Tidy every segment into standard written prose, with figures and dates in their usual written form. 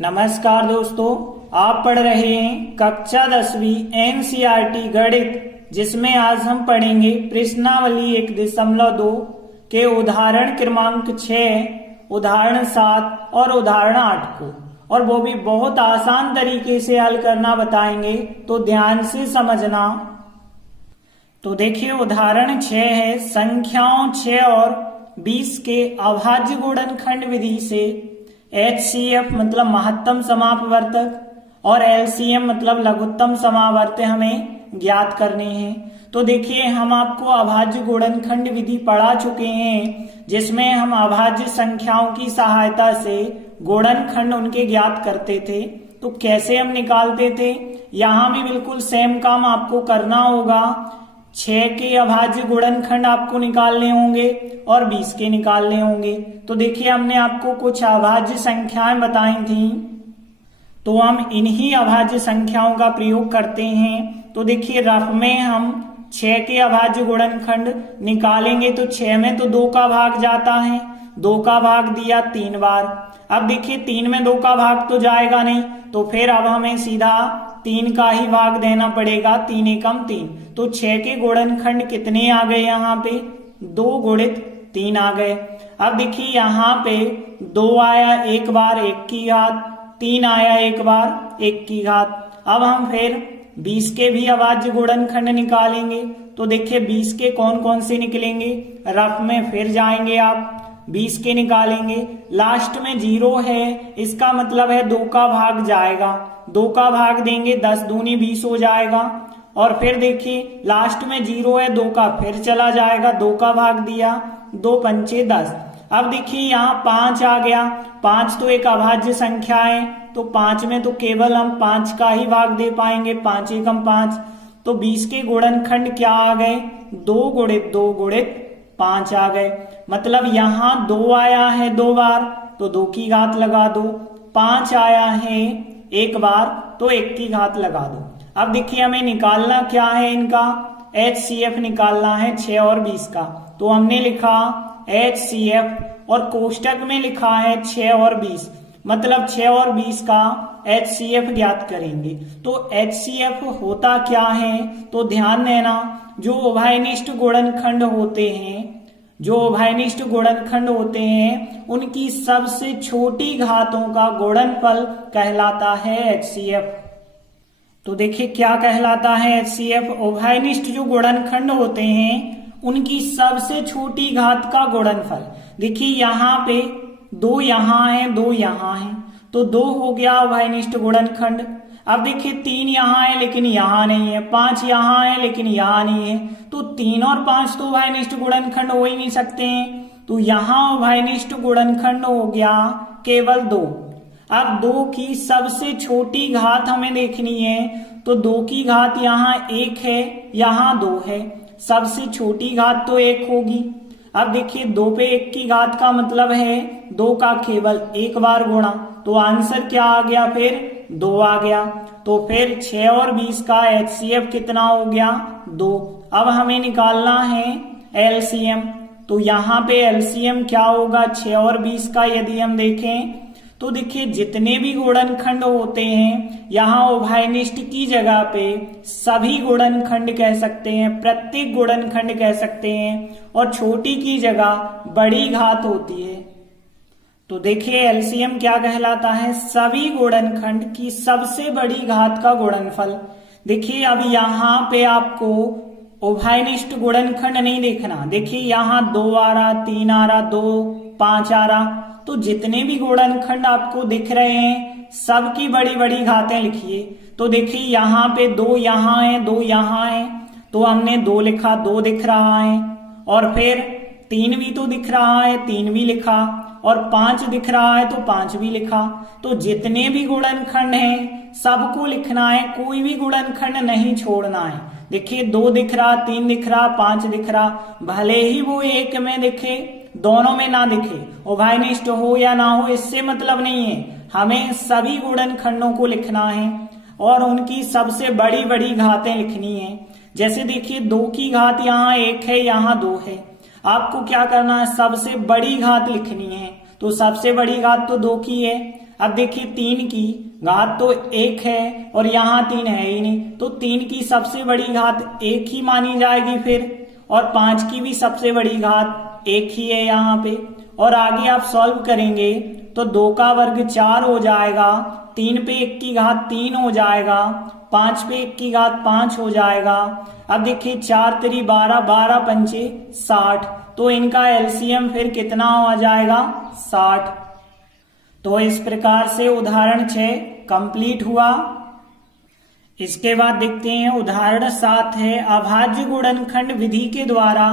नमस्कार दोस्तों, आप पढ़ रहे हैं कक्षा 10वीं एनसीईआरटी गणित, जिसमें आज हम पढ़ेंगे प्रश्नावली 1.2 के उदाहरण क्रमांक 6, उदाहरण 7 और उदाहरण 8 को, और वो भी बहुत आसान तरीके से हल करना बताएंगे, तो ध्यान से समझना। तो देखिए उदाहरण 6 है, संख्याओं 6 और 20 के अभाज्य गुणनखंड विधि से HCF मतलब महत्तम समापवर्तक और LCM मतलब लघुत्तम समावर्त हमें ज्ञात करने हैं। तो देखिए हम आपको अभाज्य गुणनखंड विधि पढ़ा चुके हैं, जिसमें हम अभाज्य संख्याओं की सहायता से गुणनखंड उनके ज्ञात करते थे। तो कैसे हम निकालते थे, यहाँ भी बिल्कुल सेम काम आपको करना होगा। 6 के अभाज्य गुणनखंड आपको निकालने होंगे और 20 के निकालने होंगे। तो देखिए हमने आपको कुछ अभाज्य संख्याएं बताई थी, तो हम इन्हीं अभाज्य संख्याओं का प्रयोग करते हैं। तो देखिए रफ में हम 6 के अभाज्य गुणनखंड निकालेंगे, तो 6 में तो 2 का भाग जाता है, 2 का भाग दिया 3 बार। अब देखिए 3 में 2 का भाग तो जाएगा नहीं, तो फिर अब हमें सीधा 3 का ही भाग देना पड़ेगा, 3 एकम 3। तो 6 के गुणनखंड कितने आ गए, यहाँ पे 2 गुणित 3 आ गए। अब देखिए यहाँ पे 2 आया एक बार 1 की घात, 3 आया एक बार 1 की घात। अब हम फिर 20 के भी अभाज्य गुणनखंड निकालेंगे। तो देखिए 20 के कौन कौन से निकलेंगे, रफ में फिर जाएंगे आप, 20 के निकालेंगे। लास्ट में 0 है, इसका मतलब है 2 का भाग जाएगा, 2 का भाग देंगे 10 दूनी 20 हो जाएगा। और फिर देखिए लास्ट में 0 है, 2 का फिर चला जाएगा, 2 का भाग दिया 2 पंचे 10। अब देखिए यहाँ 5 आ गया, 5 तो एक अभाज्य संख्या है, तो 5 में तो केवल हम 5 का ही भाग दे पाएंगे, 5 एकम 5। तो 20 के गुणनखंड क्या आ गए, 2 गुणित 2 गुणित 5 आ गए। मतलब यहाँ 2 आया है 2 बार, तो 2 की घात लगा दो, 5 आया है एक बार, तो 1 की घात लगा दो। अब देखिए हमें निकालना क्या है, इनका HCF निकालना है 6 और 20 का। तो हमने लिखा HCF और कोष्टक में लिखा है 6 और 20, मतलब 6 और 20 का HCF ज्ञात करेंगे। तो HCF होता क्या है, तो ध्यान देना, जो उभयनिष्ठ गुणनखंड होते हैं, जो उभयनिष्ठ गुणनखंड होते हैं, उनकी सबसे छोटी घातों का गुणनफल कहलाता है HCF। तो देखिए क्या कहलाता है HCF, उभयनिष्ठ जो गुणनखंड होते हैं उनकी सबसे छोटी घात का गुणनफल। देखिए यहाँ पे 2 यहाँ है 2 यहाँ है, तो 2 हो गया उभयनिष्ठ गुणनखंड। अब देखिए 3 यहाँ है लेकिन यहाँ नहीं है, 5 यहाँ है लेकिन यहाँ नहीं है, तो 3 और 5 तो उभयनिष्ठ गुणनखंड हो ही नहीं सकते हैं। तो यहाँ उभयनिष्ठ गुणनखंड हो गया केवल 2। अब 2 की सबसे छोटी घात हमें देखनी है, तो 2 की घात यहाँ 1 है, यहाँ 2 है, सबसे छोटी घात तो 1 होगी। अब देखिए 2 पे 1 की घात का मतलब है 2 का केवल एक बार गुणा, तो आंसर क्या आ गया, फिर 2 आ गया। तो फिर 6 और 20 का HCF कितना हो गया, 2। अब हमें निकालना है LCM। तो यहाँ पे LCM क्या होगा, 6 और 20 का यदि हम देखें, तो देखिए जितने भी गुणनखंड होते हैं, यहाँ उभयनिष्ठ की जगह पे सभी गुणनखंड कह सकते हैं, प्रत्येक गुणनखंड कह सकते हैं, और छोटी की जगह बड़ी घात होती है। तो देखिए LCM क्या कहलाता है, सभी गुणनखंड की सबसे बड़ी घात का गुणनफल। देखिए अब यहाँ पे आपको उभयनिष्ठ गुणनखंड नहीं देखना, देखिए यहाँ 2 आ रहा, 3 आ रहा, 2 5 आ रहा, तो जितने भी गुणनखंड आपको दिख रहे हैं सबकी बड़ी बड़ी घातें लिखिए। तो देखिए यहाँ पे 2 यहाँ है 2 यहाँ है, तो हमने 2 लिखा, 2 दिख रहा है, और फिर 3 भी तो दिख रहा है, 3 भी लिखा, और 5 दिख रहा है तो 5 भी लिखा। तो जितने भी गुणनखंड हैं सबको लिखना है, कोई भी गुणनखंड नहीं छोड़ना है। देखिए 2 दिख रहा, 3 दिख रहा, 5 दिख रहा, भले ही वो एक में दिखे, दोनों में ना दिखे, उभयनिष्ठ हो या ना हो इससे मतलब नहीं है, हमें सभी गुणनखंडों को लिखना है और उनकी सबसे बड़ी बड़ी घातें लिखनी है। जैसे देखिए 2 की घात यहाँ 1 है, यहाँ 2 है, आपको क्या करना है, सबसे बड़ी घात लिखनी है। तो सबसे बड़ी घात तो 2 की है। अब देखिए 3 की घात तो 1 है और यहाँ 3 है ही नहीं, तो 3 की सबसे बड़ी घात 1 ही मानी जाएगी फिर, और 5 की भी सबसे बड़ी घात 1 ही है यहाँ पे। और आगे आप सॉल्व करेंगे तो 2 का वर्ग 4 हो जाएगा, 3 पे 1 की घात 3 हो जाएगा, 5 पे 1 की घात 5 हो जाएगा। अब देखिए 4 3 12, 12 पंचे 60, तो इनका एलसीएम फिर कितना हो जाएगा 60। तो इस प्रकार से उदाहरण 6 कंप्लीट हुआ। इसके बाद देखते हैं उदाहरण 7 है, अभाज्य गुणनखंड विधि के द्वारा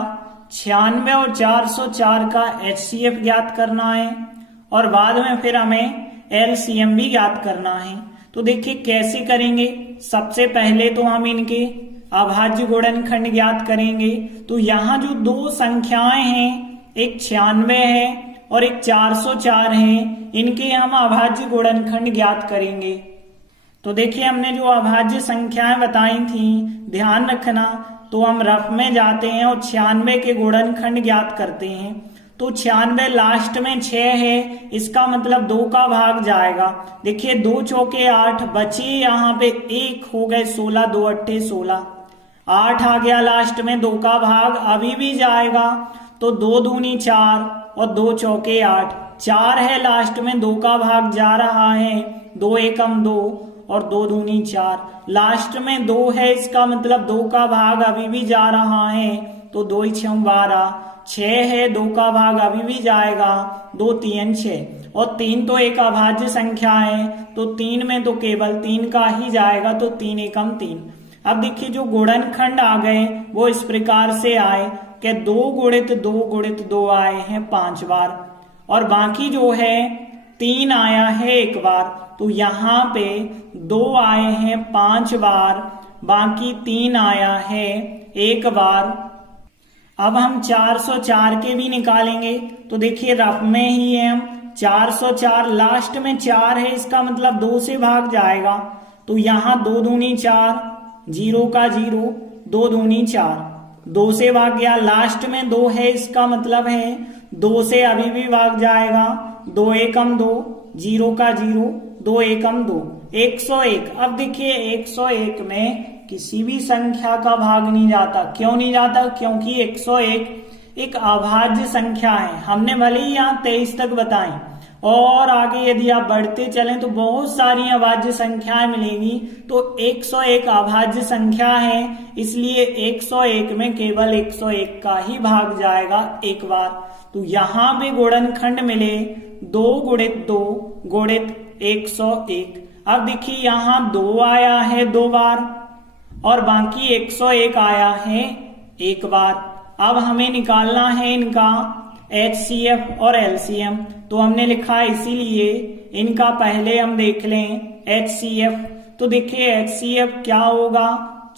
96 और 404 का एचसीएफ ज्ञात करना है और बाद में फिर हमें एलसीएम भी ज्ञात करना है। तो देखिए कैसे करेंगे। सबसे पहले तो हम इनके अभाज्य गुणनखंड ज्ञात करेंगे। तो यहाँ जो दो संख्याएं हैं, एक 96 है और एक 404 है, इनके हम अभाज्य गुणनखंड ज्ञात करेंगे। तो देखिए हमने जो अभाज्य संख्याएं बताई थी, ध्यान रखना, तो हम रफ में जाते हैं और 96 के गुणनखंड ज्ञात करते हैं। तो 96 लास्ट में 6 है, इसका मतलब 2 का भाग जाएगा। देखिए 2 चौके 8 बचे, यहाँ पे 1 हो गए 16, 2 अट्ठे 16, 8 आ गया लास्ट में, 2 का भाग अभी भी जाएगा। तो 2 दूनी 4 और 2 चौके 8, 4 है लास्ट में, 2 का भाग जा रहा है, 2 एकम 2 और 2 दूनी 4, लास्ट में 2 है, इसका मतलब 2 का भाग अभी भी जा रहा है, तो 2 6 12, 6 है, 2 का भाग अभी भी जाएगा, 2 3 6, और 3 तो एक अभाज्य संख्या है, तो 3 में तो केवल 3 का ही जाएगा, तो 3 एकम 3। अब देखिए जो गुणनखंड आ गए वो इस प्रकार से आए कि 2 गुणित 2 गुणित 2 आए हैं 5 बार, और बाकी जो है 3 आया है 1 बार। तो यहाँ पे 2 आए हैं 5 बार, बाकी 3 आया है 1 बार। अब हम 404 के भी निकालेंगे। तो देखिए रफ में ही है हम, 404 लास्ट में 4 है, इसका मतलब 2 से भाग जाएगा। तो यहाँ 2 दूनी 4, 0 का 0, 2 दूनी 4, 2 से भाग गया, लास्ट में 2 है, इसका मतलब है 2 से अभी भी भाग जाएगा, 2 एकम 2, 0 का 0, 2 एकम 2, 101। अब देखिए 101 में किसी भी संख्या का भाग नहीं जाता। क्यों नहीं जाता? क्योंकि 101 एक अभाज्य संख्या है। हमने भले ही यहाँ 23 तक बताई, और आगे यदि आप बढ़ते चलें तो बहुत सारी अभाज्य संख्याएं मिलेंगी। तो 101 अभाज्य संख्या है, इसलिए 101 में केवल 101 का ही भाग जाएगा 1 बार। तो यहाँ पे गुणनखंड मिले 2 गुणित 2 गुणित 101। अब देखिए यहाँ 2 आया है 2 बार और बाकी 101 आया है 1 बार। अब हमें निकालना है इनका HCF और LCM। तो हमने लिखा इसीलिए इनका पहले हम देख लें HCF। तो देखिए HCF क्या होगा,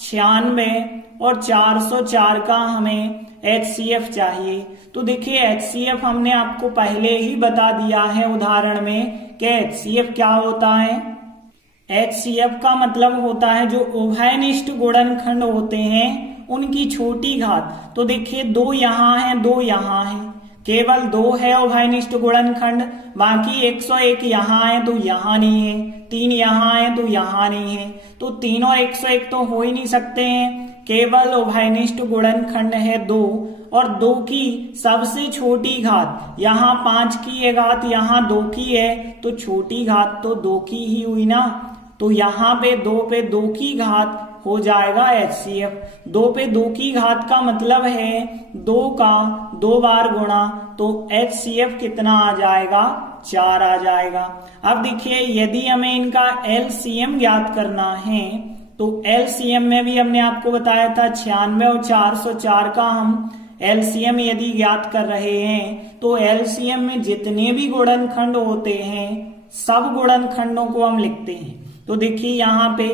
96 और 404 का हमें HCF चाहिए। तो देखिए HCF हमने आपको पहले ही बता दिया है उदाहरण में कि HCF क्या होता है। HCF का मतलब होता है जो उभयनिष्ठ गुणनखंड होते हैं उनकी छोटी घात। तो देखिए 2 यहाँ है, 2 यहाँ है, केवल 2 है उभयनिष्ठ गुणनखंड, बाकी 101 यहाँ है तो यहाँ नहीं है, 3 यहाँ है तो यहाँ नहीं है। तो 3 और 101 तो हो ही नहीं सकते हैं, केवल उभयनिष्ठ गुणनखंड है 2, और 2 की सबसे छोटी घात, यहाँ 5 की है घात, यहाँ 2 की है, तो छोटी घात तो 2 की ही हुई ना। तो यहाँ पे 2 पे 2 की घात हो जाएगा HCF। 2 पे 2 की घात का मतलब है 2 का 2 बार गुणा, तो HCF कितना आ जाएगा, 4 आ जाएगा। अब देखिए यदि हमें इनका LCM ज्ञात करना है, तो LCM में भी हमने आपको बताया था 96 और 404 का हम LCM यदि ज्ञात कर रहे हैं, तो LCM में जितने भी गुणनखंड होते हैं सब गुणनखंडों को हम लिखते हैं। तो देखिए यहाँ पे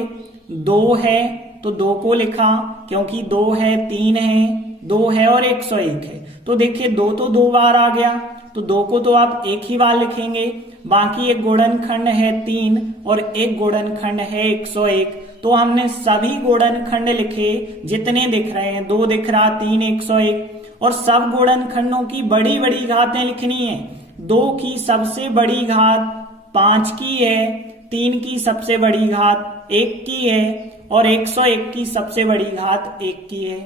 2 है तो 2 को लिखा, क्योंकि 2 है, 3 है, 2 है और 101 है। तो देखिए 2 तो 2 बार आ गया, तो 2 को तो आप एक ही बार लिखेंगे। बाकी एक गुणनखंड है 3 और एक गुणनखंड है 101। तो हमने सभी गुणनखंड लिखे जितने दिख रहे हैं, 2 दिख रहा, 3, 101, और सब गुणनखंडों की बड़ी बड़ी घातें लिखनी है। 2 की सबसे बड़ी घात 5 की है, 3 की सबसे बड़ी घात 1 की है और 101 की सबसे बड़ी घात 1 की है।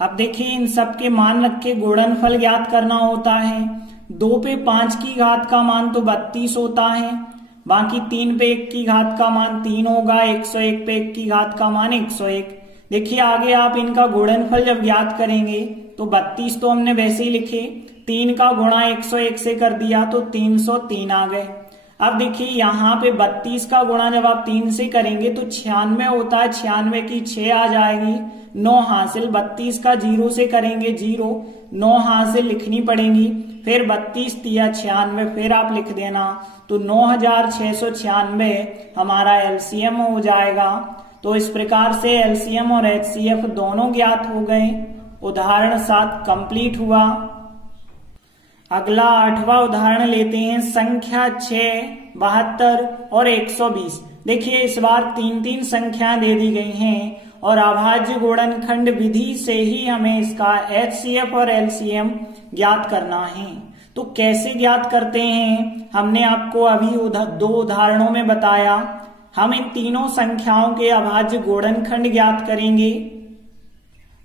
अब देखिए इन सब के मान रख के गुणनफल ज्ञात करना होता है। 2 पे 5 की घात का मान तो 32 होता है, बाकी 3 पे 1 की घात का मान 3 होगा, 101 पे 1 की घात का मान 101। देखिए आगे आप इनका गुणनफल जब ज्ञात करेंगे तो 32 तो हमने वैसे ही लिखे, 3 का गुणा 101 से कर दिया तो 303 आ गए। अब देखिए यहाँ पे 32 का गुणा जब आप 3 से करेंगे तो 96 होता है, 96 की 6 आ जाएगी, 9 हासिल। 32 का 0 से करेंगे 0, 9 हासिल लिखनी पड़ेगी, फिर 32 तिया 96, फिर आप लिख देना, तो 9696 हमारा एलसीएम हो जाएगा। तो इस प्रकार से एलसीएम और एचसीएफ दोनों ज्ञात हो गए। उदाहरण 7 कंप्लीट हुआ। अगला 8वां उदाहरण लेते हैं, संख्या 6, 72 और 120। देखिए इस बार 3 संख्याएं दे दी गई हैं और अभाज्य गुणनखंड विधि से ही हमें इसका एचसीएफ और एलसीएम ज्ञात करना है। तो कैसे ज्ञात करते हैं, हमने आपको अभी 2 उदाहरणों में बताया। हम इन तीनों संख्याओं के अभाज्य गुणनखंड ज्ञात करेंगे।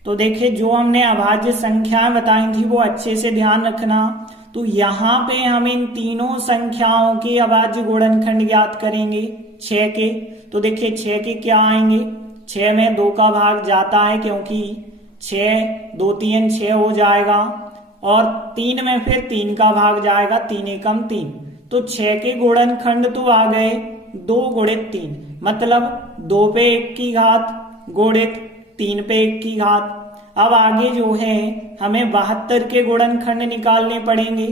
तो देखिए जो हमने अभाज्य संख्याएं बताई थी वो अच्छे से ध्यान रखना। तो यहाँ पे हम इन तीनों संख्याओं के अभाज्य गुणनखंड ज्ञात करेंगे 6 के। तो देखिए 6 के क्या आएंगे, 6 में 2 का भाग जाता है क्योंकि 6 2 3 6 हो जाएगा, और 3 में फिर 3 का भाग जाएगा, 3 एकम 3। तो 6 के गुणनखंड तो आ गए 2 गुणित 3, मतलब 2 पे 1 की घात गुणित 3 पे 1 की घात। अब आगे जो है हमें 72 के गुणनखंड निकालने पड़ेंगे।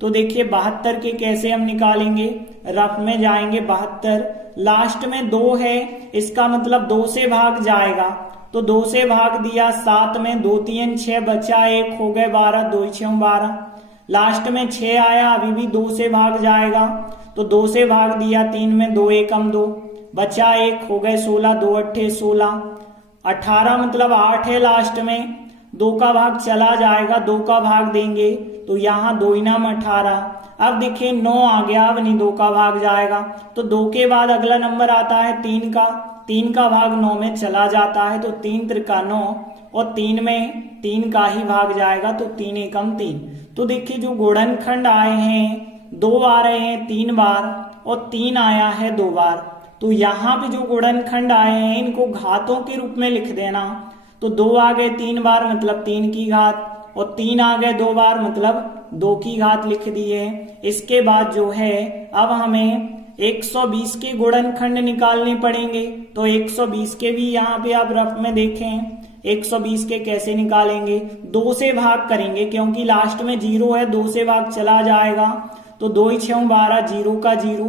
तो देखिए 72 के कैसे हम निकालेंगे, रफ में जाएंगे 72, लास्ट में 2 है, इसका मतलब 2 से भाग जाएगा, तो 2 से भाग दिया, 7 में 2 3 6 बचा 1 हो गए 12, 2 6 12। लास्ट में 6 आया, अभी भी 2 से भाग जाएगा, तो 2 से भाग दिया, 3 में 2 एकम 2 बचा 1 हो गए 16, 2 8 16, 18 मतलब 8 है, लास्ट में 2 का भाग चला जाएगा, 2 का भाग देंगे तो यहाँ 2 नाम 18। अब देखिए 9 आ गया, अब नहीं 2 का भाग जाएगा, तो 2 के बाद अगला नंबर आता है 3 का, 3 का भाग 9 में चला जाता है, तो 3 त्रिका 9, और 3 में 3 का ही भाग जाएगा, तो 3 एकम 3। तो देखिए जो गुणनखंड आए हैं 2 आ रहे हैं 3 बार और 3 आया है 2 बार। तो यहाँ पे जो गुणनखंड आए हैं इनको घातों के रूप में लिख देना। तो 2 आ गए 3 बार मतलब 3 की घात, और 3 आ गए 2 बार मतलब 2 की घात लिख दिए। इसके बाद जो है अब हमें 120 के गुणनखंड निकालने पड़ेंगे। तो 120 के भी यहाँ पे आप रफ में देखें, 120 के कैसे निकालेंगे, 2 से भाग करेंगे क्योंकि लास्ट में 0 है, 2 से भाग चला जाएगा, तो 2 6 12, 0 का 0,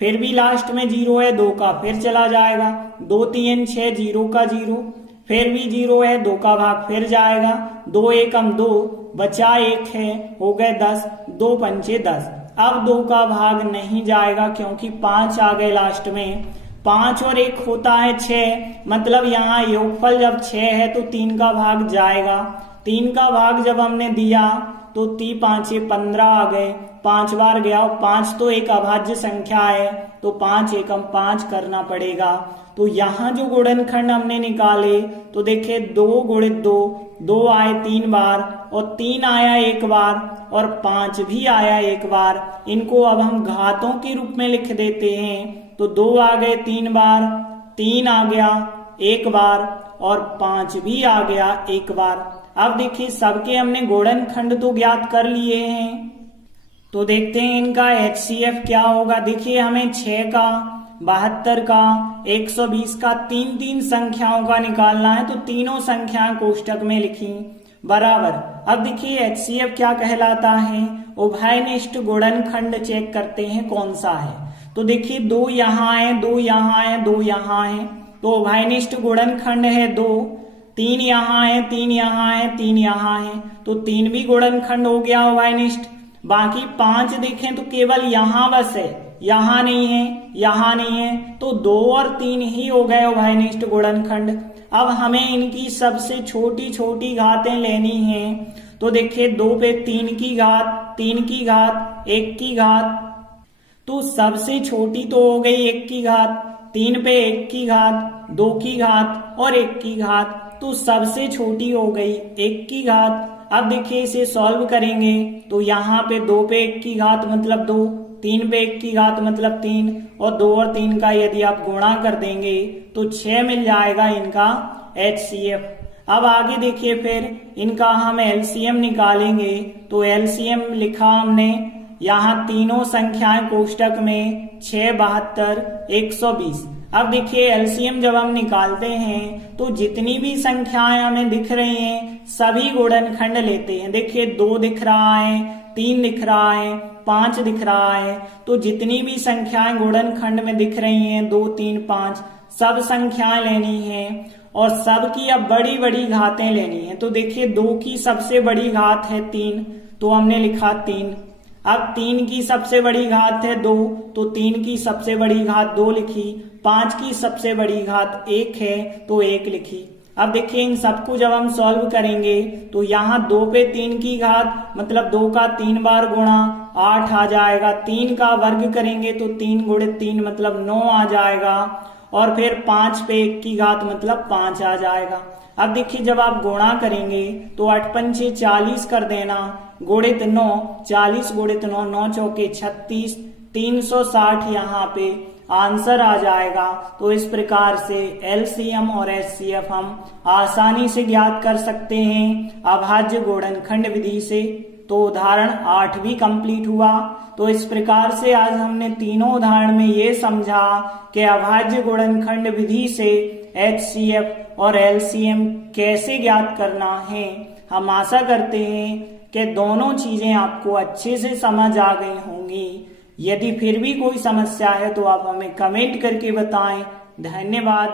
फिर भी लास्ट में 0 है, 2 का फिर चला जाएगा, 2 3 6 0 का 0, फिर भी 0 है, 2 का भाग फिर जाएगा, 2 एकम 2 बचा 1 है, हो गए 10, 2 पंचे 10। अब 2 का भाग नहीं जाएगा क्योंकि 5 आ गए लास्ट में, 5 और 1 होता है 6, मतलब यहाँ योगफल जब 6 है तो 3 का भाग जाएगा। 3 का भाग जब हमने दिया तो 3 5 15 आ गए, 5 बार गया, 5 तो एक अभाज्य संख्या है तो 5 एकम 5 करना पड़ेगा। तो यहाँ जो गुणनखंड हमने निकाले तो देखिए 2 गुणित 2, 2 आए 3 बार और 3 आया 1 बार और 5 भी आया 1 बार। इनको अब हम घातों के रूप में लिख देते हैं। तो 2 आ गए 3 बार, 3 आ गया 1 बार और 5 भी आ गया 1 बार। अब देखिए सबके हमने गुणनखंड तो ज्ञात कर लिए हैं, तो देखते हैं इनका एचसीएफ क्या होगा। देखिए हमें 6 का, 72 का, 120 का, 3 संख्याओं का निकालना है, तो तीनों संख्याएं कोष्टक में लिखी बराबर। अब देखिए एचसीएफ क्या कहलाता है, उभयनिष्ठ गुणनखंड चेक करते हैं कौन सा है। तो देखिए 2 यहाँ है, 2 यहाँ है, 2 यहाँ है, तो उभयनिष्ठ गुणनखंड है 2, 3 यहाँ है, 3 यहाँ है, 3 यहाँ है, तो 3 भी गुणनखंड हो गया उभयनिष्ठ। बाकी 5 देखें तो केवल यहाँ बस है, यहाँ नहीं है, यहाँ नहीं है, तो 2 और 3 ही हो गए उभयनिष्ठ गुणनखंड। अब हमें इनकी सबसे छोटी छोटी घातें लेनी हैं। तो देखिए 2 पे 3 की घात, 3 की घात, 1 की घात, तो सबसे छोटी तो हो गई 1 की घात, 3 पे 1 की घात, 2 की घात और 1 की घात, तो सबसे छोटी हो गई 1 की घात। अब देखिए इसे सॉल्व करेंगे तो यहाँ पे 2 पे 1 की घात मतलब 2, 3 पे 1 की घात मतलब 3 और 2 और 3 का यदि आप गुणा कर देंगे तो 6 मिल जाएगा इनका HCF। अब आगे देखिए फिर इनका हम LCM निकालेंगे तो LCM लिखा हमने यहाँ तीनों संख्याएं कोष्टक में 6, 72, 120। अब देखिए LCM जब हम निकालते हैं तो जितनी भी संख्याएं हमें दिख रही हैं सभी गुणनखंड लेते हैं। देखिए 2 दिख रहा है, 3 दिख रहा है, 5 दिख रहा है, तो जितनी भी संख्याएं गुणनखंड में दिख रही हैं 2, 3, 5 सब संख्याएं लेनी है और सब की अब बड़ी बड़ी घातें लेनी है। तो देखिए 2 की सबसे बड़ी घात है 3 तो हमने लिखा 3। अब 3 की सबसे बड़ी घात है 2 तो 3 की सबसे बड़ी घात 2 लिखी। 5 की सबसे बड़ी घात 1 है तो 1 लिखी। अब देखिए इन सबको जब हम सॉल्व करेंगे तो यहाँ 2 पे 3 की घात मतलब 2 का 3 बार गुणा 8 आ जाएगा। 3 का वर्ग करेंगे तो 3 गुणित 3 मतलब 9 आ जाएगा और फिर 5 पे 1 की घात मतलब 5 आ जाएगा। अब देखिए जब आप गुणा करेंगे तो 8 पंचे 40 कर देना गुणित 9, 40 गुणित 9, 9 चौके 36, 360 यहाँ पे आंसर आ जाएगा। तो इस प्रकार से LCM और HCF हम आसानी से ज्ञात कर सकते हैं अभाज्य गुणनखंड विधि से। तो उदाहरण 8 भी कंप्लीट हुआ। तो इस प्रकार से आज हमने तीनों उदाहरण में ये समझा कि अभाज्य गुणनखंड विधि से HCF और LCM कैसे ज्ञात करना है। हम आशा करते हैं कि दोनों चीजें आपको अच्छे से समझ आ गई होंगी। यदि फिर भी कोई समस्या है तो आप हमें कमेंट करके बताएं। धन्यवाद।